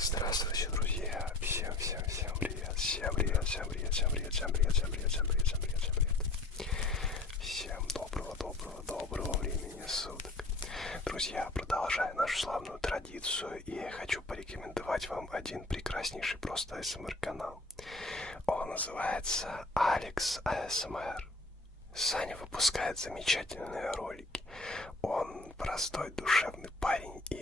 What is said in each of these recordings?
Здравствуйте, друзья! Всем привет! Всем привет, всем привет, всем привет, всем привет, всем привет, всем привет, всем привет, всем привет! Всем доброго времени суток! Друзья, продолжая нашу славную традицию, и хочу порекомендовать вам один прекраснейший просто АСМР-канал. Он называется Алекс АСМР. Саня выпускает замечательные ролики. Он простой, душевный парень, и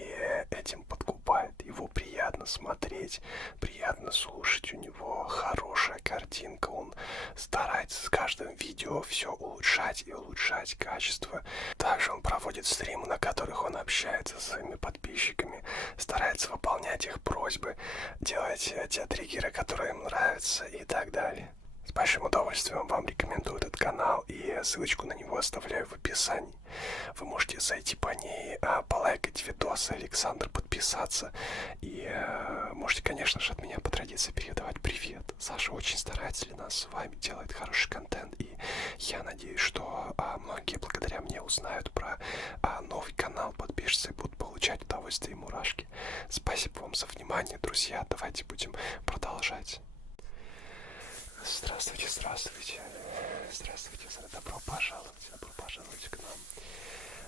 этим подкупает. Его приятно смотреть, приятно слушать. У него хорошая картинка. Он старается с каждым видео все улучшать и улучшать качество. Также он проводит стримы, на которых он общается со своими подписчиками, старается выполнять их просьбы, делать те триггеры, которые им нравятся и так далее. С большим удовольствием вам рекомендую этот канал, и ссылочку на него оставляю в описании. Вы можете зайти по ней, полайкать видосы Александра, подписаться. И можете, конечно же, от меня по традиции передавать привет. Саша очень старательно с вами делает хороший контент, и я надеюсь, что многие благодаря мне узнают про новый канал, подпишутся и будут получать удовольствие и мурашки. Спасибо вам за внимание, друзья. Давайте будем продолжать. Здравствуйте, здравствуйте. Здравствуйте, добро пожаловать к нам.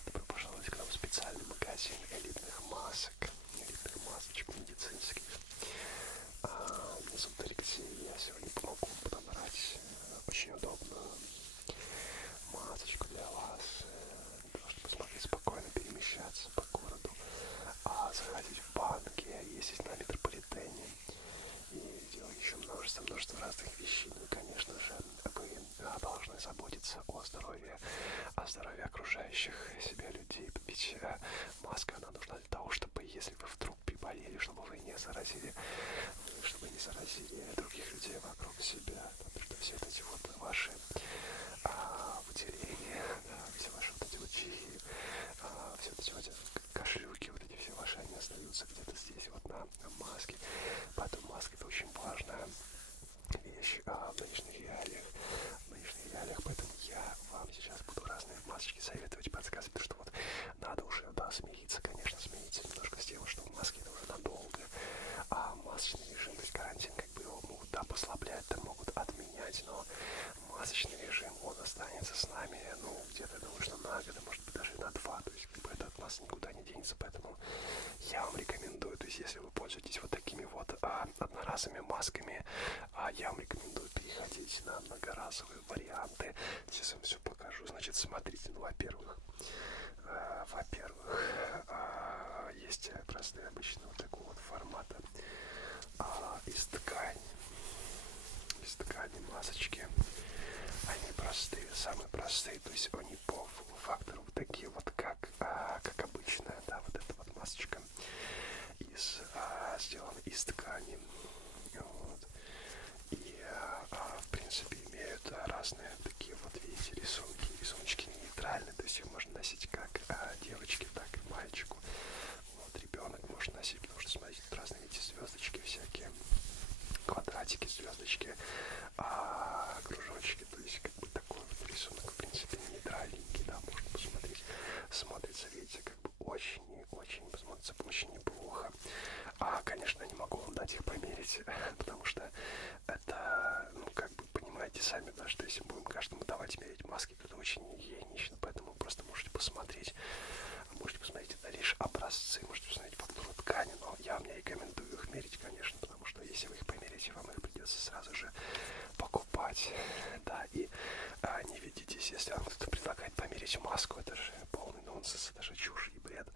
Добро пожаловать к нам в специальный магазин элитных масок, элитных масочек медицинских. Меня зовут Алексей, я сегодня помогу вам подобрать очень удобную масочку для вас, для того, чтобы смогли спокойно перемещаться по городу, заходить в банки, ездить на метрополитене и делать еще множество разных вещей. Ну и, конечно же, вы должны заботиться о здоровье окружающих себя людей. Ведь маска, она нужна для того, чтобы, если вы вдруг приболели, чтобы вы не заразили других людей вокруг себя. Потому что все эти вот ваши выделения, все ваши вот эти вот чихи, все эти вот кашлюки, вот эти все ваши, они остаются где-то здесь вот на маске. Поэтому маска — это очень важная вещь в нынешних реалиях. Поэтому я вам сейчас буду разные масочки советовать, подсказывать, потому что вот надо уже, смириться немножко с тем, что маски это уже надолго. Масочный режим, то есть карантин, как бы его могут послаблять, могут отменять, но масочный режим, он останется с нами, где-то, я думаю, что на год, может быть, даже на 2, то есть, как бы, это от нас никуда не денется, поэтому я вам рекомендую, то есть, если вы пользуетесь вот такими вот одноразовыми масками, я вам рекомендую переходить на многоразовые варианты. Сейчас я вам все покажу. Значит, смотрите, во-первых, есть простые обычно вот такого вот формата из ткани масочки. Они простые, самые простые, то есть они по фактору вот такие вот, как обычная, да, вот эта вот масочка сделана из ткани. Вот. И в принципе имеют разные такие вот, видите, рисуночки нейтральные, то есть их можно носить как девочке, так и мальчику. Вот, ребенок может носить, потому что, смотрите, тут разные, видите, звездочки всякие, квадратики, звездочки, кружочки, то есть как бы такой вот рисунок, в принципе, нейтральненький, да, можно посмотреть. Смотрится, видите, как бы очень смотрится очень неплохо. Конечно, не могу вам дать их померить, потому что это, как бы понимаете сами, да, что если будем каждому давать мерить маски, то это очень негигиенично, поэтому просто можете посмотреть это лишь образцы, можете посмотреть фактуру ткани, но я вам не рекомендую их мерить, конечно, потому что если вы их померите, вам их придется сразу же покупать, да, и не ведитесь, если вам кто-то предлагает померить маску, это же полный нонсенс, это же чушь и бред.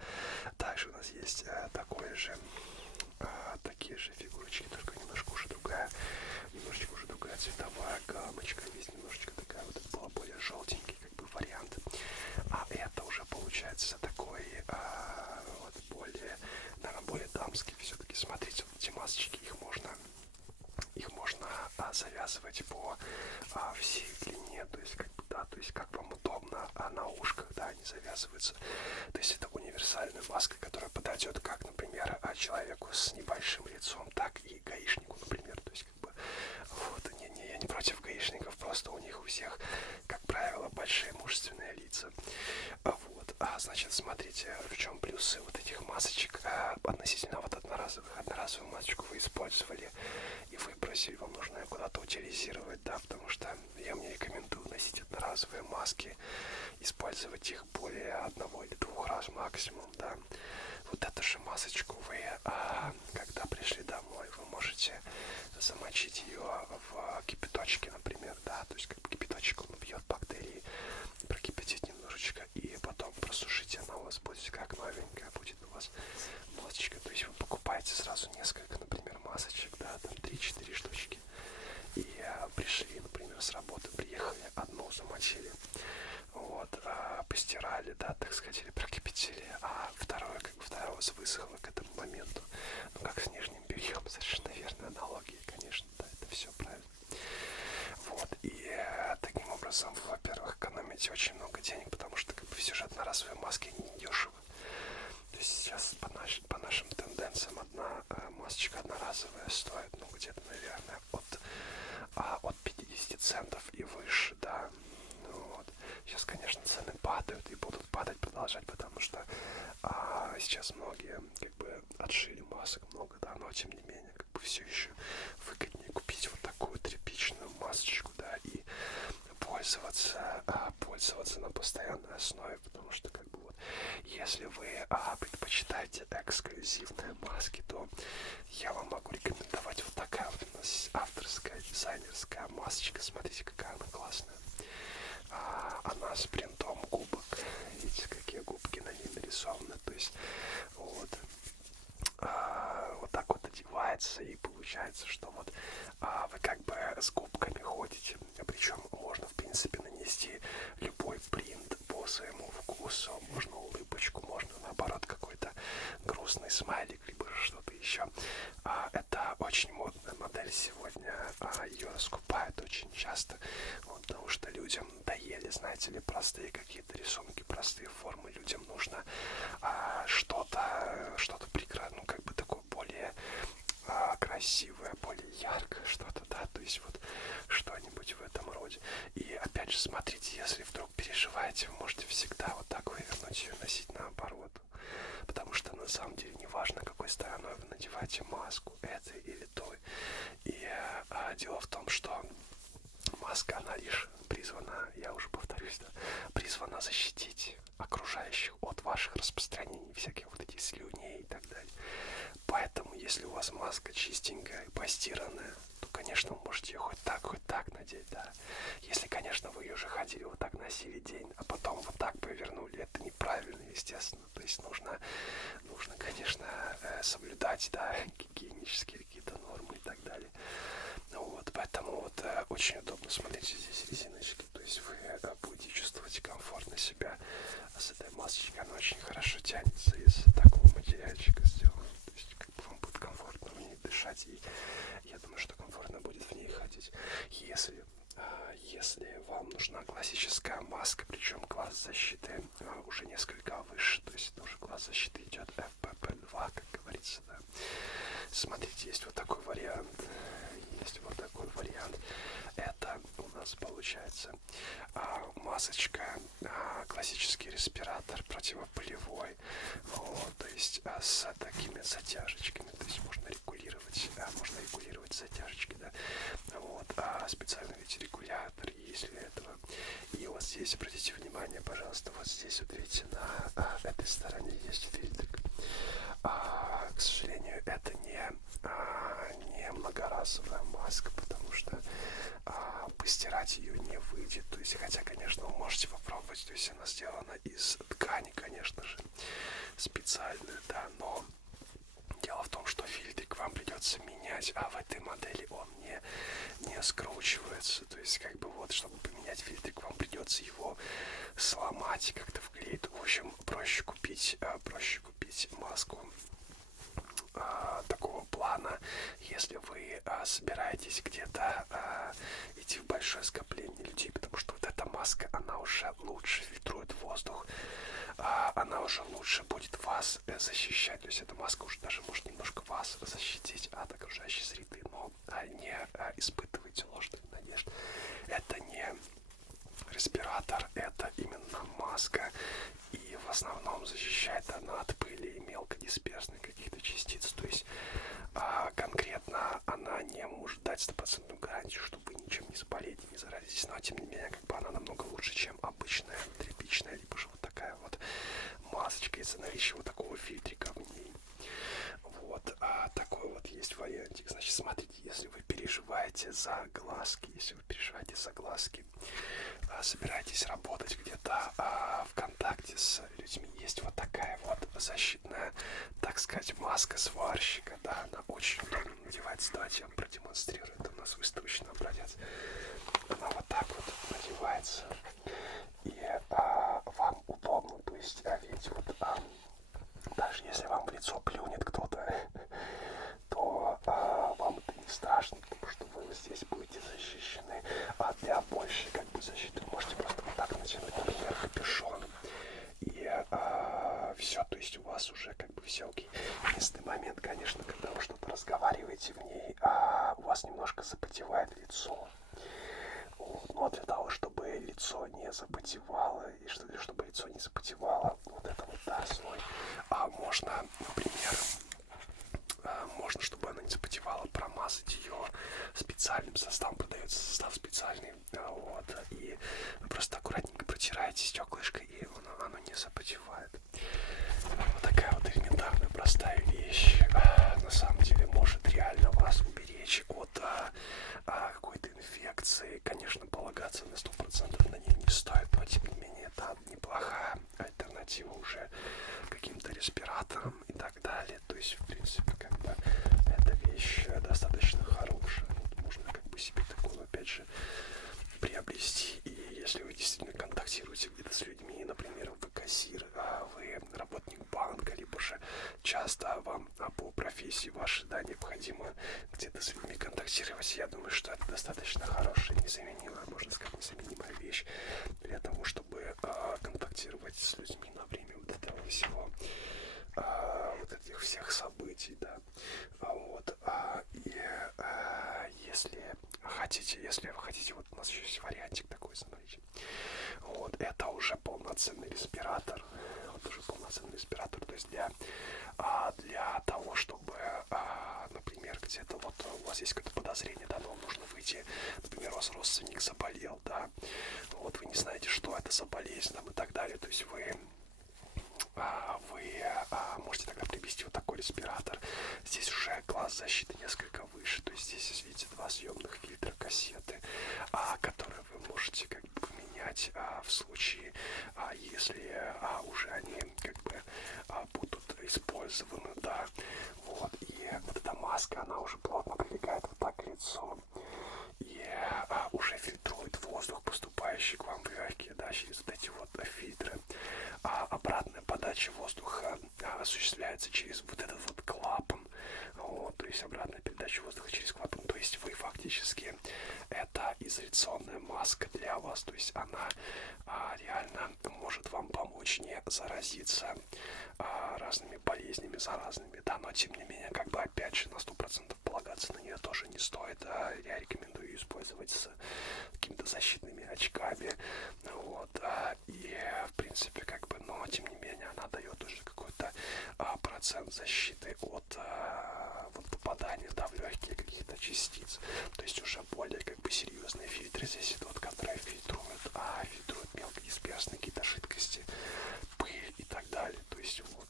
Также у нас есть такие же фигурочки, только немножечко уже другая цветовая гаммочка, здесь немножечко такая вот, это была более желтенький как бы вариант, это уже получается такой вот более, наверное, более дамский. Все-таки смотрите, вот эти масочки, их можно завязывать по всей длине, то есть как бы, да, то есть как вам удобно, на ушках, да, они завязываются. То есть это универсальная маска, которая подойдет как, например, человеку с небольшим лицом, так и гаишнику, например. То есть как бы вот, я не против гаишников, просто у них у всех, как правило, большие мужественные лица. Вот. Значит, смотрите, в чем плюсы вот этих масочек относительно вот одноразовых. Одноразовую масочку вы использовали и выбросили, вам нужно ее куда-то утилизировать, да, потому что я мне рекомендую носить одноразовые маски, использовать их более 1 или 2 раз максимум, да. Вот эту же масочку вы, когда пришли домой, вы можете замочить ее в кипяточке, например, да, то есть как бы кипяточек, он убьет бактерии, прокипятить немножечко и потом просушить, она у вас будет как новенькая, будет у вас масочка, то есть вы покупаете сразу несколько, например, масочек, да, там 3-4 штучки, и пришли, например, с работы, приехали, одну замочили, вот, постирали, да, так сказать, или прокипятили, а второе, как бы вторая у вас высохла к этому моменту, ну, как с нижним бельем, совершенно верная аналогия, конечно, да, это все правильно. Вот, и таким образом вы, во-первых, экономите очень много денег, потому что как бы все же одноразовые маски не дешево. То есть сейчас по нашим тенденциям одна масочка одноразовая стоит, ну, где-то, наверное, от 50 центов и выше, да. Ну, вот. Сейчас, конечно, цены падают и будут падать, продолжать, потому что сейчас многие как бы отшили масок много, да, но тем не менее, как бы все еще выгоднее купить вот такую тряпичную масочку, да, и пользоваться на постоянной основе, потому что как бы вот, если вы предпочитаете эксклюзивные маски, то я вам могу рекомендовать вот такая вот у нас авторская дизайнерская масочка, смотрите, какая она классная. Она с принтом губок, видите, какие губки на ней нарисованы, то есть вот, вот так вот одевается, и получается, что вот вы как бы с губками ходите, причем можно, в принципе, нанести любой принт по своему вкусу, можно улыбочку, можно, наоборот, какой-то грустный смайлик, либо что-то еще. Это очень модная модель сегодня, ее скупают очень часто, вот, потому что людям надоели, знаете ли, простые какие-то рисунки, простые формы, людям нужно что-то прекрасное, ну, как бы такое более красивое, более яркое что-то, да, то есть вот что-нибудь в этом роде. И опять же, смотрите, если вдруг переживаете, вы можете всегда вот так вывернуть ее, носить наоборот, потому что на самом деле не важно, какой стороной вы надеваете маску, этой или той. И дело в том, что маска, она лишь призвана, я уже повторюсь, да, призвана защитить окружающих от ваших распространений, всяких вот этих слюней и так далее. Поэтому, если у вас маска чистенькая и постиранная, то, конечно, вы можете ее хоть так надеть, да. Если, конечно, вы ее уже ходили, вот так носили день, а потом вот так повернули, это неправильно, естественно. То есть нужно, конечно, соблюдать, да, гигиенические какие-то нормы и так далее. Ну вот, поэтому вот очень удобно, смотрите, здесь резиночки, то есть вы будете чувствовать комфортно себя с этой масочкой, она очень хорошо тянется из такого материальчика сделана, то есть как бы вам будет комфортно в ней дышать, и я думаю, что комфортно будет в ней ходить. Если вам нужна классическая маска, причем класс защиты уже несколько выше, то есть тоже класс защиты идет FPP2, как говорится, да. Смотрите, есть вот такой вариант. Это у нас получается масочка, классический респиратор противопылевой, вот, то есть с такими затяжечками, то есть можно регулировать затяжечки, да, вот, специальный ведь регулятор есть для этого. И вот здесь, обратите внимание, пожалуйста, вот здесь вот видите, на этой стороне есть фильтрик. К сожалению, это не многоразовая маска, потому что постирать ее не выйдет. То есть, хотя, конечно, вы можете попробовать, то есть она сделана из ткани, конечно же, специальная, да, но дело в том, что фильтрик вам придется менять, а в этой модели он не скручивается. То есть, как бы вот, чтобы поменять фильтрик, вам придется его сломать и как-то вклеить. В общем, проще купить маску такого плана, если вы собираетесь где-то идти в большое скопление людей, потому что вот эта маска, она уже лучше фильтрует воздух, она уже лучше будет вас защищать, то есть эта маска уже даже может немножко вас защитить от окружающей среды, но не испытывайте ложных надежд. Это не респиратор, это именно маска, и в основном защищает она от пыли и мелкодисперсных каких-то частиц. То есть конкретно она не может дать стопроцентную гарантию, что вы ничем не заболеете, не заразитесь, но тем не менее как бы она намного лучше, чем обычная тряпичная, либо же вот такая вот масочка из-за наличия вот такого фильтрика в ней. Вот, такой вот есть вариантик. Значит, смотрите, если вы переживаете за глазки, собираетесь работать где-то в контакте с людьми, есть вот такая вот защитная, так сказать, маска сварщика, да, она очень удобно надевается. Давайте я вам продемонстрирую, это у нас выставочный образец. Она вот так вот надевается, и вам удобно, то есть, видите, вот даже если вам в лицо плюнет кто-то, то вам это не страшно, потому что вы здесь будете защищены. А для большей как бы защиты можете просто вот так натянуть, например, капюшон. И все, то есть у вас уже как бы все окей. Единственный момент, конечно, когда вы что-то разговариваете в ней, у вас немножко запотевает лицо. Вот. Но для того, чтобы лицо не запотевало, и чтобы лицо не запотевало, вот это вот, да, слой, можно, например, чтобы она не запотевала, промазать ее специальным составом. Продается состав специальный, вот, и вы просто аккуратненько протираете стеклышко, и оно не запотевает. Вот такая вот элементарная, простая вещь, на самом деле может реально вас уберечь от какой-то инфекции. Конечно, полагаться на 100% на ней не стоит, но тем не менее это неплохая альтернатива уже каким-то респираторам и так далее. То есть, в принципе, как бы эта вещь достаточно хорошая. Вот можно как бы себе такую, опять же, приобрести. И если вы действительно контактируете где-то с людьми, например, вы кассир, вы работник банка, либо же часто вам по профессии вашей, да, необходимо где-то с людьми контактировать, я думаю, что это достаточно хорошая, незаменимая, можно сказать, незаменимая вещь для того, чтобы контактировать с людьми на время вот этого всего, вот этих всех событий, да. Вот. Если вы хотите, вот у нас еще есть вариантик такой, смотрите. Вот, это уже полноценный респиратор. Вот уже полноценный респиратор. То есть для того, чтобы, например, где-то вот у вас есть какое-то подозрение, да, но вам нужно выйти, например, у вас родственник заболел, да, вот вы не знаете, что это за болезнь, там, и так далее. То есть вы можете тогда приобрести вот такой респиратор. Здесь уже класс защиты несколько выше. То есть здесь, видите, 2 съемных фильтра кассеты, которые вы можете как бы поменять в случае, если уже они как бы будут использованы, да. Вот. И вот эта маска, она уже плотно прилегает вот так к лицу. И уже фильтрует воздух, поступающий к вам в легкие, да, через вот эти вот фильтры. Обратная подача воздуха осуществляется через вот этот вот клапан. Вот, то есть обратная передача воздуха через клапан. То есть вы фактически, это изоляционная маска для вас. То есть она реально может вам помочь не заразиться разными болезнями заразными. Да, но тем не менее, как бы опять же на 100% полагаться на нее тоже не стоит. Я рекомендую использовать с какими-то защитными очками. Вот, и в принципе, как бы, но тем не менее, она дает уже какой-то процент защиты от вот, попадания, да, в легкие каких-то частиц. То есть уже более как бы серьезные фильтры здесь идут, которые фильтруют мелкодисперсные какие-то жидкости, пыль и так далее. То есть вот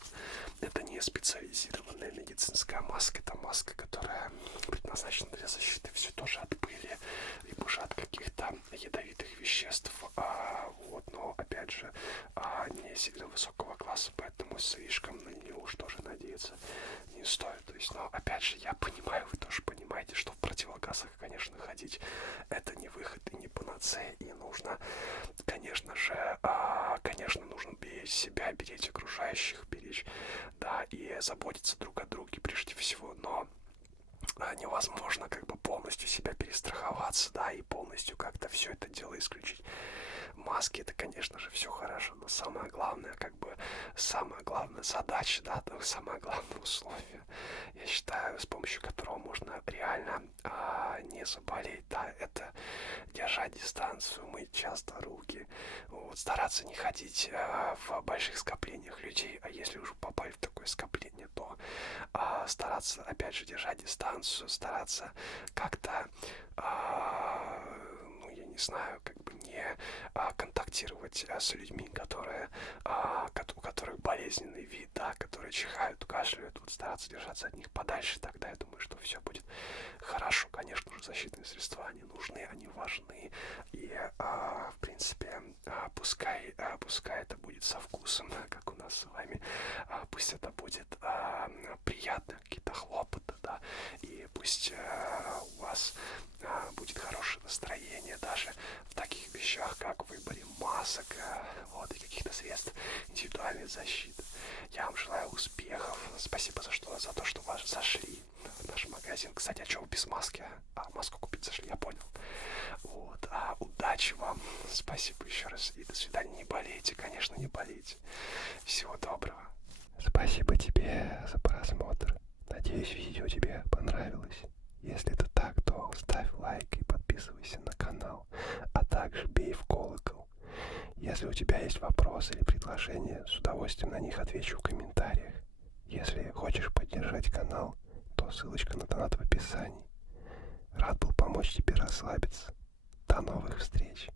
это не специализированная медицинская маска, это маска, которая предназначена для защиты все тоже от пыли, либо же от каких-то ядовитых веществ. Вот, но опять же не сильно высокого класса, поэтому слишком на нее уж тоже надеяться не стоит. То есть, но опять же, я понимаю, вы тоже понимаете, что в противогазах, конечно, ходить это не выход и не панацея, и нужно, конечно же, нужно беречь себя, беречь окружающих, беречь, да, и заботиться друг о друге прежде всего, но невозможно как бы полностью себя перестраховаться, да, и полностью как-то все это дело исключить. маски это, конечно же, все хорошо, но самое главное, как бы, самая главная задача, да, самое главное условие, я считаю, с помощью которого можно реально не заболеть, да, это держать дистанцию, мыть часто руки, вот, стараться не ходить в больших скоплениях людей, а если уже попали в такое скопление, то стараться, опять же, держать дистанцию, стараться как-то, ну, я не знаю, как бы не контактировать с людьми, которые, у которых болезненный вид, да, которые чихают, кашляют, вот, стараться держаться от них подальше, тогда я думаю, что все будет хорошо. Конечно же, защитные средства, они нужны, они важны, и, в принципе, пускай это будет со вкусом, как у нас с вами, пусть это будет приятно, какие-то хлопоты, да, и пусть у вас будет хорошее настроение даже в таких вещах, как в выборе масок, вот, и каких-то средств индивидуальной защиты. Я вам желаю успехов. Спасибо за то, что вы зашли в наш магазин. Кстати, а что вы без маски? Маску купить зашли, я понял. Вот, удачи вам. Спасибо еще раз. И до свидания. Не болейте, конечно, не болейте. Всего доброго. Спасибо тебе за просмотр. Надеюсь, видео тебе понравилось. Если это так, то ставь лайк и подписывайся на канал, а также бей в колокол. Если у тебя есть вопросы или предложения, с удовольствием на них отвечу в комментариях. Если хочешь поддержать канал, то ссылочка на донат в описании. Рад был помочь тебе расслабиться. До новых встреч!